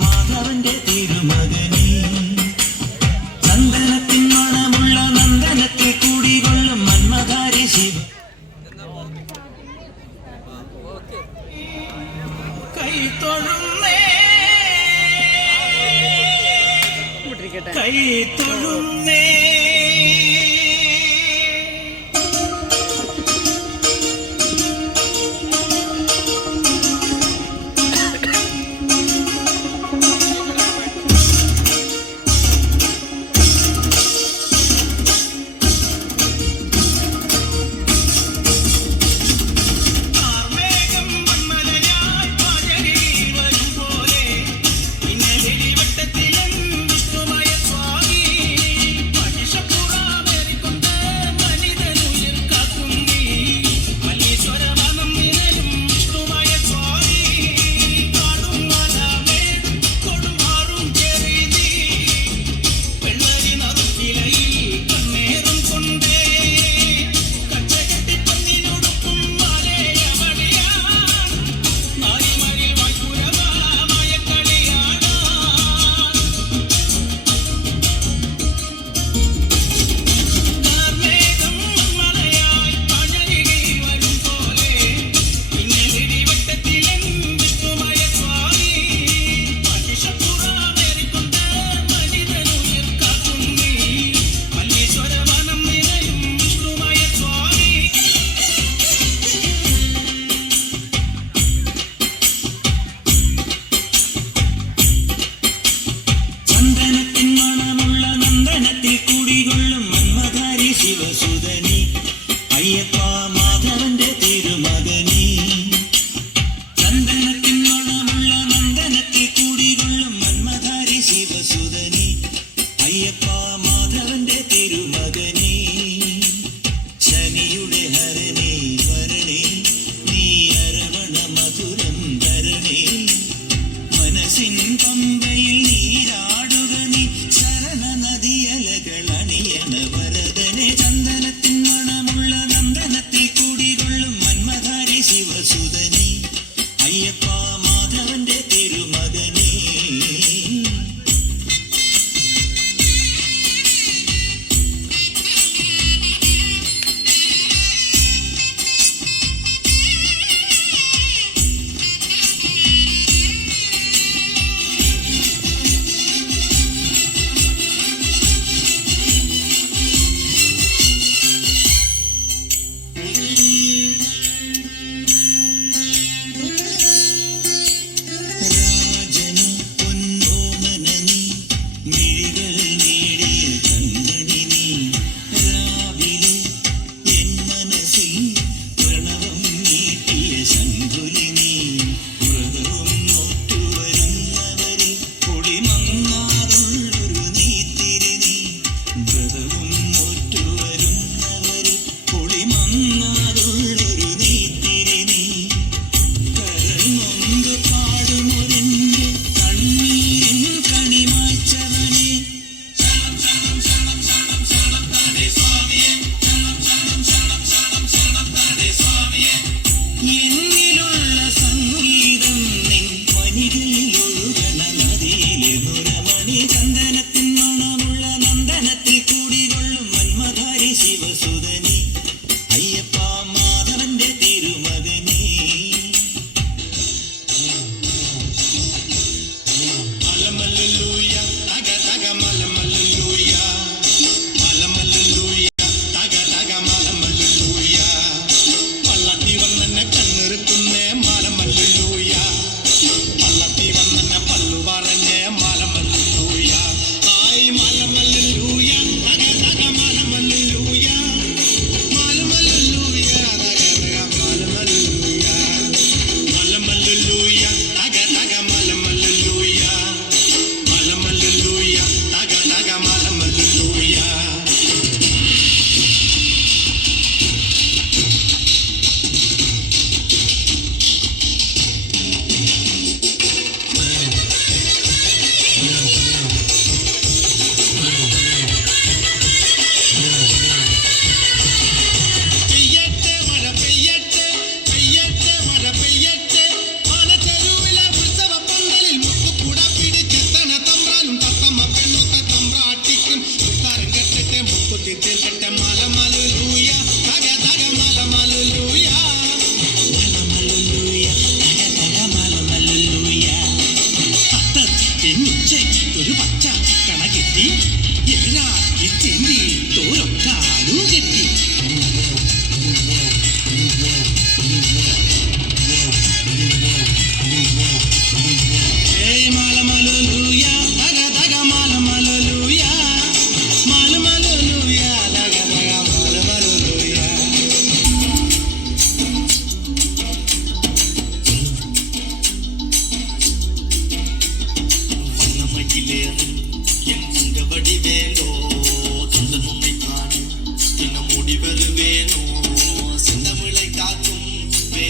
മാധവന്റെ തിരുമകനീ ചന്ദനത്തിൻ മണമുള്ള നന്ദനത്തിൽ കൂടികൊള്ളും മന്മകാരി ശിവ കൈ തൊഴുന്നേ കൈ തൊഴുന്നേ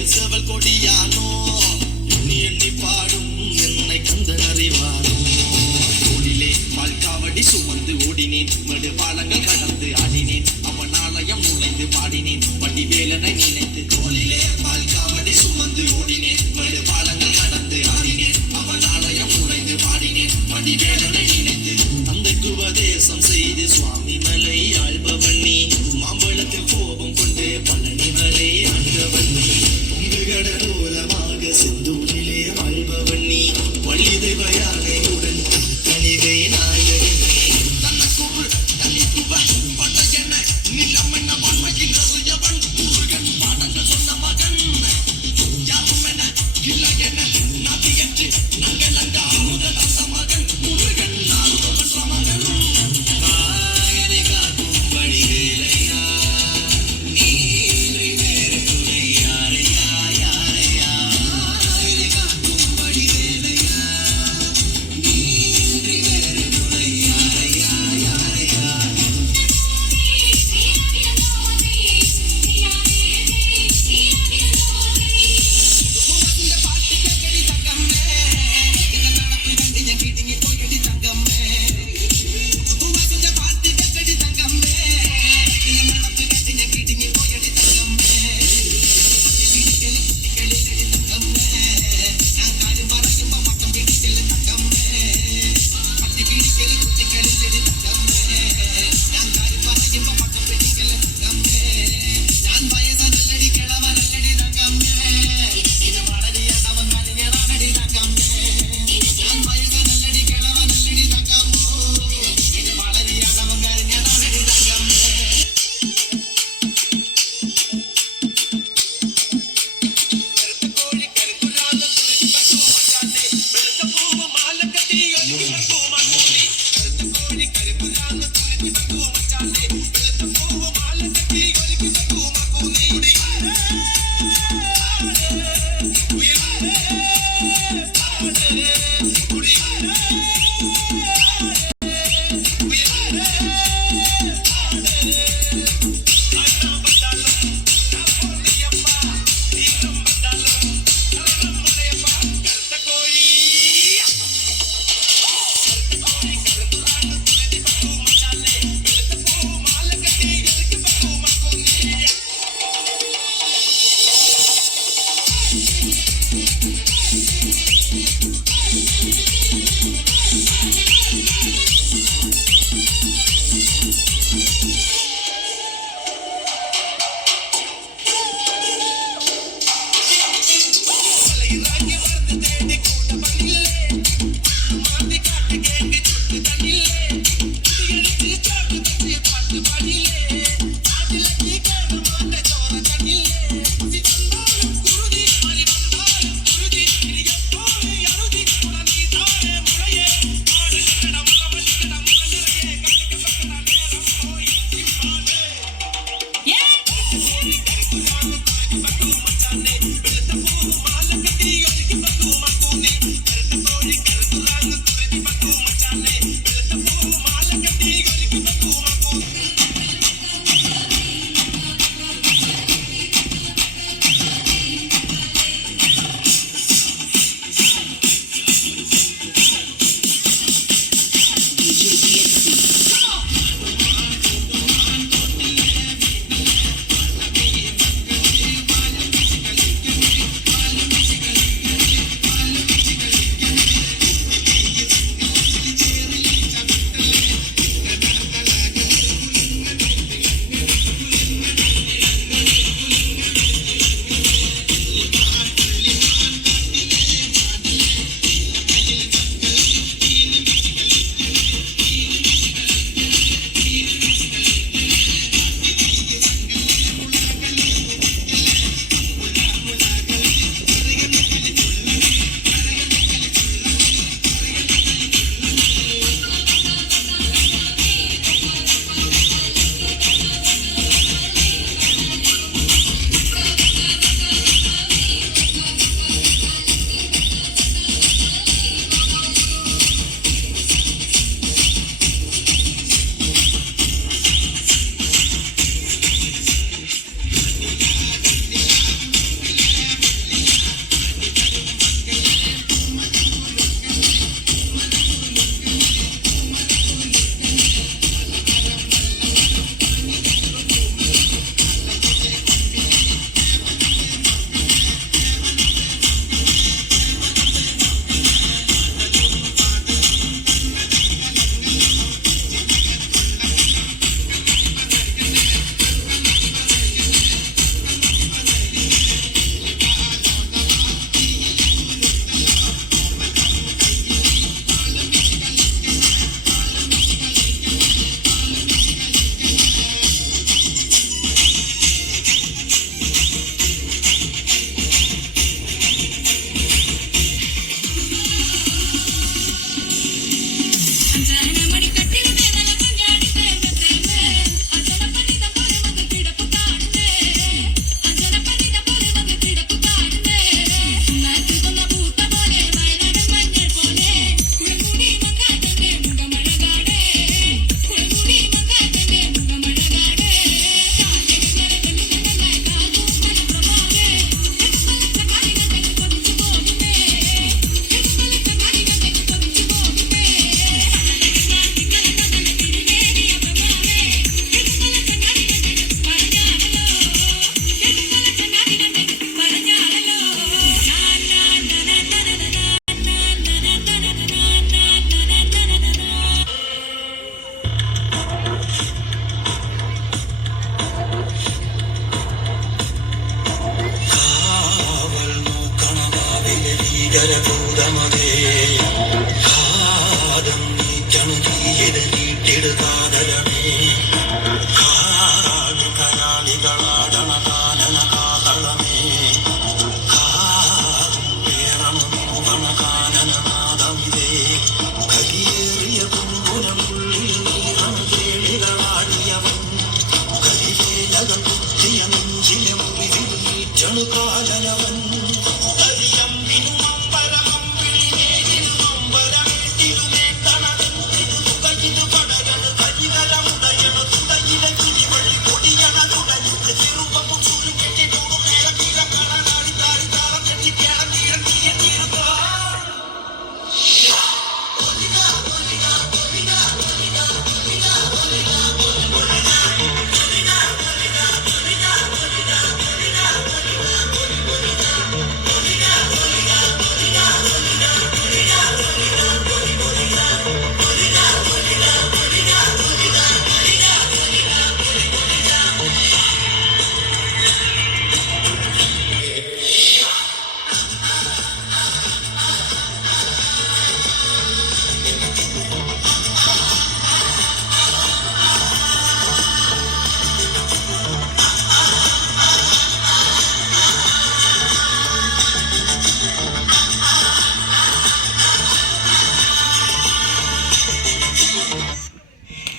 செவல் கொடியானோ எண்ணி எண்ணி பாடும் என்னை கந்தன் அறிவானோ தோளிலே பால் காவடி சுமந்து ஓடினேன் மடு பாலங்கள் கடந்து ஆடினேன் அவன் ஆலயம் நுழைந்து பாடினேன் வண்டி வேலனை நினைத்து தோளிலே பால் காவடி சுமந்து ஓடினேன் மடு பாலங்கள் கடந்து ஆடினேன் அவன் ஆலயம் நுழைந்து பாடினேன் வண்டி வேலனை நினைத்து தந்தைக்கு உபதேசம் செய்து சுவாமி மலை ஆள்பவன் நீ மாம்பழத்தில் கோபம் கொண்டு பழனி மலை ஆண்டவன் நீ பொங்கு கடலோரமாக செந்தூரிலே வாழ்பவன் நீ வள்ளி தெய்வ யானையுடன் கனிகை நாயகன் நீ தனக்குள் தனித்துவ பட்டகென நிலம் என்ன வன்மையில் அறியவன் முருகன் பாடங்கள் சொன்ன மகன் யாரும் என இல்லை என நதி என்று நங்கள் அந்த அமுதன் அந்த மகன் முருகன் நாளும் என்ற மகன் காயனை காக்கும் வழிவேலையா நீன்றி வேறு துணை யாரையா யாரையா காயனை காக்கும் வழிவேலையா நீன்றி வேறு துணை யாரையா யாரையா இந்த பாட்டு கேட்கடி தங்கம்மே இந்த நடப்பு கண்டு என் கிடிங்கி போய்கடி தங்கம்மே இந்த பாட்டு கேட்கடி தங்கம்மே இந்த நடப்பு கண்டு என் கிடிங்கி போய்கடி தங்கம்மே பிடிக்கல குட்டிகளி கடி தங்கம்மே நான் காடு மறையும்ப பக்கம் பிடிக்கல தங்கம்மே பட்டி பிடிக்கல குட்டிகளி கடி தங்கம்மே நான் காடு மறையும்ப பக்கம் பிடிக்கல தங்கம்மே நான் வயச நல்லடி கிழவ நல்லடி தங்கம்மே இது மடலியானவன் மனிதனானடி தங்கம்மே நான் வயச நல்லடி கிழவ நல்லடி தங்கம்மோ இது மடலியானவன் மனிதனானடி தங்கம்மே கருத்த கோழி கருப்புறாத துளசி பட்டுவ மச்சானே வெளுத்த பூவு மாலை கட்டி ஒதுக்கி பட்டுவ மோனி கருத்த கோழி கருப்புறாத துளசி பட்டுவ மச்சானே வெளுத்த பூவு மாலை கட்டி ஒதுக்கி பட்டுவ மோனி Yeah. ചണുകാലനവൻ ഹരിയമ്പിനും അമ്പരമമ്പിളിനേരിനും അമ്പരമേട്ടിലുമേ തണലിന് തുകയിത് പടരണ് കരികരമുടയണ് തുടയിലെ കിരിവള്ളി പൊടിയണ തുടഞ്ഞിട്ട് ചെറുപ്പവും ചുരുക്കെട്ടി തോടും നേരം കിഴക്കണാടി താരി താളം കെട്ടി കേളം തീരം തീയ തീരുക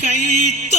കൈത്ത